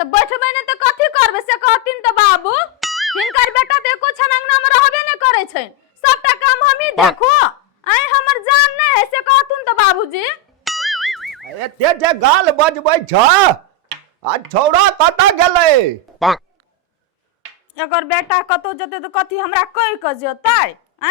तो बैठबे ने तो कथी करबे से कहथिन तो बाबू हिनकर बेटा तो एको क्षण अंगना में रहबे ने करे छै सबटा काम हम ही देखो आइ हमर जान नहीं है से कहथुन तो बाबूजी एते जे गाल बजबै छ आ छौड़ा कत गेलै एकर बेटा कतो जते तो कथी हमरा कह के जेतै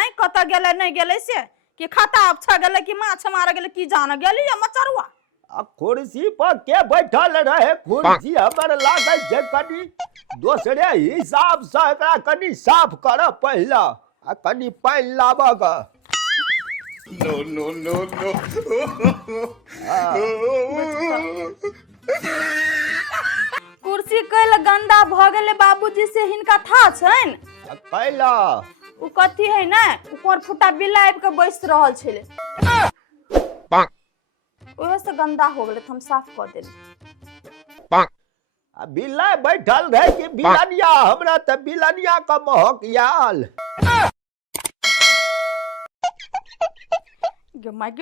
आइ कत गेलै नहीं गेलै से कि खाता अच्छा गेलै कि माछ मार गेलै कि जान गेली या मचरुआ आ कुर्सी पर के बैठल रहे कुर्सी हमर लागै छै कनी दोसरे हिसाब से एकरा कनी साफ कर पहिला आ कनी पानि लाबऽ ग No. कुर्सी कैल गंदा भ गेलै बाबूजी से हिनका था छैन कैला उ कथी है ना ऊपर फुटा बिल्ला आबि के बैस रहल छले ओहे से गंदा हो गेलै हम साफ कर देली आ बिल्ला बैठल रहे कि बिलनिया हमरा त बिलनिया का महक याल गे माय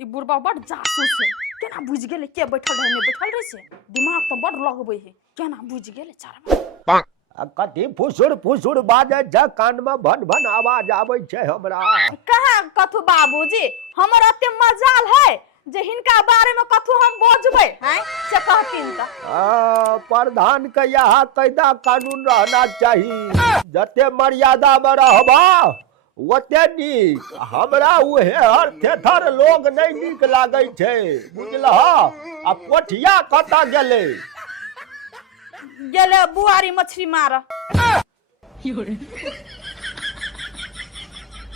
ई बुढ़बा बड़ जासूस है केना बुझ गेले के बैठल रहे ने बैठल रहे से दिमाग तो बड़ लगबै है केना बुझ गेले चारबा आ कथी फुसुर बाजे छ कान में भन भन आवाज आबै छै हमरा कहा कथु बाबूजी हमर अते मजाल है जे हिनका बारे में कथु हम बोझबै हैं से कहथिन त प्रधान के यहाँ कायदा कानून रहना चाहिए जते मर्यादा में रहबा ओते नीक हमरा उहे हर थेथर लोग नहीं नीक लागै छै बुझलह आ पोठिया कत गेलै गेले बुआरी मछली मार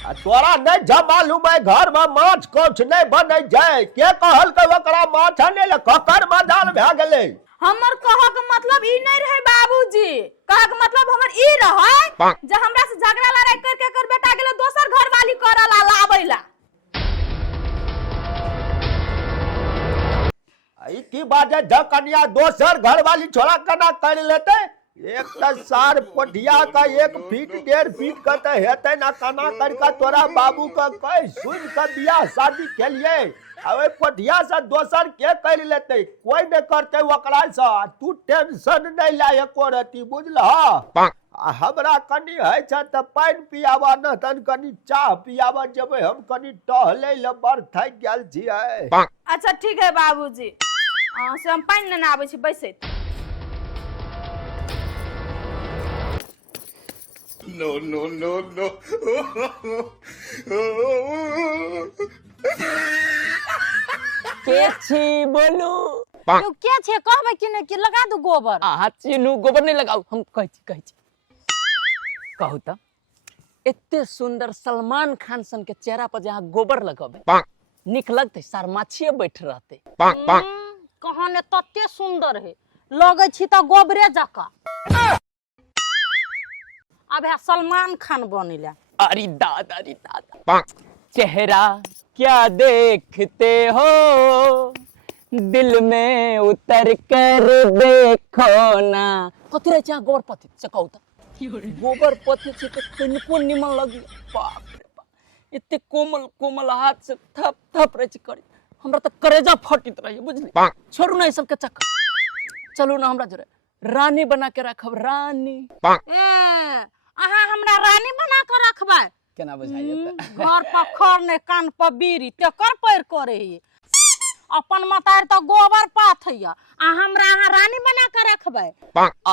आ तोरा नहीं जा मालूम है घर में माछ कोछ नहीं बनै छै के कहल के ओकरा माछ आने ले ककर मजाल भए गेलै हमर कह के मतलब ई नहीं रहे बाबूजी कह के मतलब हमर ई रहे जे हमरा से झगड़ा लड़ाई करके कर बेटा गेलो दोसर घर वाली करला लाबैला ई की बात है कन्या दोसर घर वाली छोड़ा कना कर लेते एक सार पोठिया का 1 फीट 1.5 फीट का तो हेते ना कना करके तोरा बाबू का कह सुन के बियाह शादी के लिए अबे पोठिया से दोसर के कर लेते कोई नहीं करते ओकरा से तू टेंशन नहीं ला एको रती बुझलह हमरा कनी है छ त पानी पियावा न तन कनी चाह पियावा जब हम कनी टहले ल बड़ थक गेल छियै अच्छा ठीक है बाबूजी से हम पानी लेने आबै छी बैसे No. के छी बोलू तू के छे कहबे कि नहीं कि लगा दू गोबर अहाँ चीनू गोबर नहीं लगाऊ हम कहै छी कहू त एते सुंदर सलमान खान सन के चेहरा पर जहाँ गोबर लगबे निक लगते सार माछिए बैठ रहते कहां ने तते सुंदर है लगे छी त गोबरे जका अब है सलमान खान बनिला अरे दादा चेहरा क्या देखते हो दिल में उतर कर देखो ना कथी रहे छै गोबर पथी से कहू त गोबर पथी छै त कनिको निमन लगी बाप रे बाप एते कोमल हाथ से थप थप रहे छै करी हमरा त करेजा फटित रही बुझली छोड़ू ना ई सब के चक्कर चलू ना हमरा जरे रानी बना के रखब रानी अहाँ हमरा रानी बना के रखबै केना बुझाइए त घर पर खर ने कान पर बीड़ी तेकर पैर करे है अपन मतार तो गोबर पाथ है आ हमरा अहाँ रानी बना के रखबै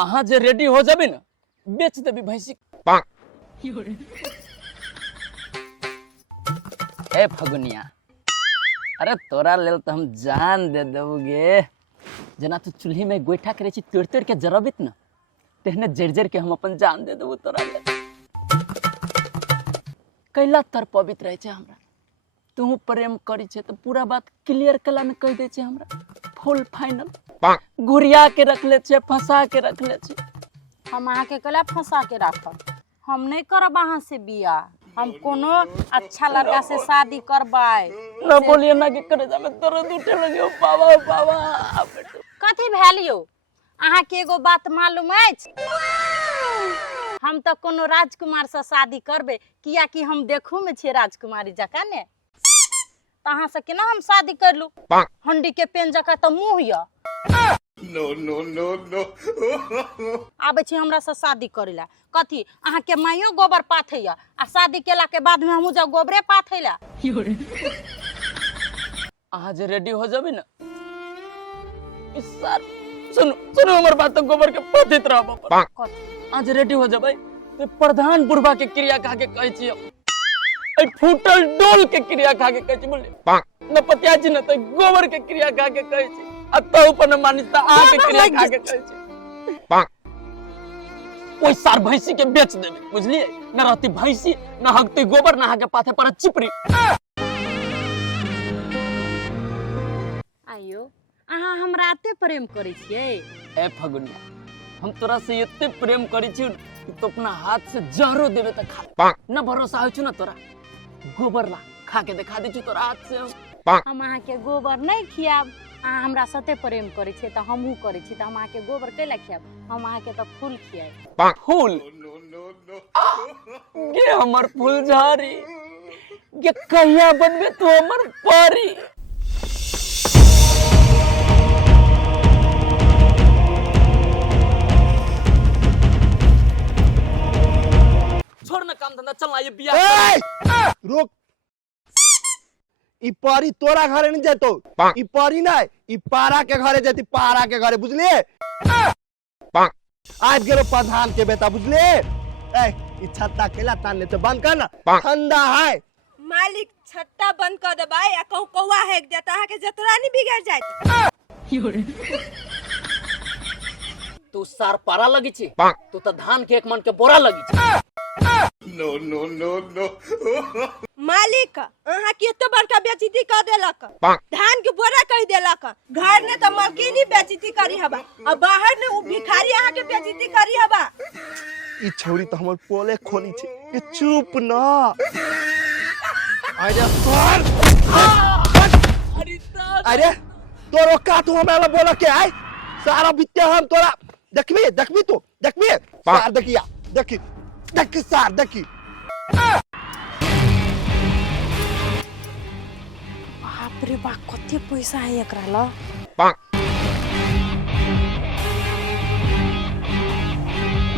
अहाँ जे रेडी हो जाबे ना बेच देबी भैंसी ए फगुनिया अरे तोरा लेल तो हम जान दे देबगे जना तू चूल्ही में गोइठा करे छी तोड़ तोड़ के जरबित ना तेहने जड़ के हम अपन जान दे देबो तोरा लेल कैला तर पवित्र रहे छै हमरा तू प्रेम करी छे तो पूरा बात क्लियर कला में कह दे छे हमरा फुल फाइनल गुरिया के रख ले छे फंसा के रख ले छे हम अहाँ के कला फंसा के रखब हम नहीं करब अहाँ से बियाह हम कोनो अच्छा लड़का से शादी करबै न बोलिए ना कि करे जामे दर्द उठे लगे बाबा कथी भेलियो अहाँ के एगो बात मालूम अछि हम तो कोनो राजकुमार से शादी करबे किया कि हम देखू में छे राजकुमारी जका ने त अहाँ से केना हम शादी करलू हंडी के पेन जका त मुंह या No, no, no, no. आबे छी हमरा से शादी करेला कथी अहाँ के माइयो गोबर पाथैया आ शादी केला के बाद में हमहू जब गोबरे पाथैला आज रेडी हो जाबे ना इस सार सुनो सुनो हमर बात तो गोबर के पथित रहबो कथी आज रेडी हो जाबे तो प्रधान बुढ़वा के क्रिया खा के कहै छी ए फूटल डोल के क्रिया खा के कहै छी बोले न पतिया छी न तो गोबर के क्रिया खा के कहै छी आ तो ऊपर न मानिस त आ के क्रिया खा के कहै छी ओइ सार भैंसी के बेच देबे बुझलिए न रहती भैंसी न हकती गोबर न हाके पाथे पर चिपरी आयो अहाँ हमरा एते प्रेम करै छियै ए फगुनिया हम तोरा से इतने प्रेम करी छी कि तो अपना हाथ से जहरो देवे त खा न भरोसा होइ छु न तोरा गोबर ला खा के दिखा दी छु तोरा हाथ से हम अहाँ के गोबर नहीं खियाब अहाँ हमरा सते प्रेम करै छियै त हमहू करै छी त हम अहाँ के गोबर कैला खियाब हम अहाँ के त फूल खियाब फूल No, no, no. गे हमर फूलझारी गे कहिया बनबे तू हमर परी छोड़ ना काम धंधा चलना ये बिया रुक ई परी तोरा घरे नहीं जेतो ई परी नहीं ई पारा के घरे जेती पारा के घरे बुझलिए आज गेलो प्रधान के बेटा बुझलिए ए ई छत्ता केला तान ले तो बंद कर ना ठंडा है मालिक छत्ता बंद कर दे भाई आ कहू कौवा हेक देता है के जतरा नहीं बिगड़ जाए तू सार पारा लगी छी तू त धान के एक मन के बोरा लगी छी No, no, no, no. मालिक अहाँ के तो बड़का बेइज्जती कर देलक धान के बोरा कह देलक घर ने तो मलकिनी बेइज्जती करी हबा और बाहर ने उ भिखारी अहाँ के बेइज्जती करी हबा ई छौरी तो हमर पोले खोली छे ए चुप ना अरे सर अरे तोरो का तू हमरा बोल के आय सारा बित्ते हम तोरा देखबी तू देखबी सार देखिया देखी सार देखी बाप रे बाप कते पैसा है एकरा ल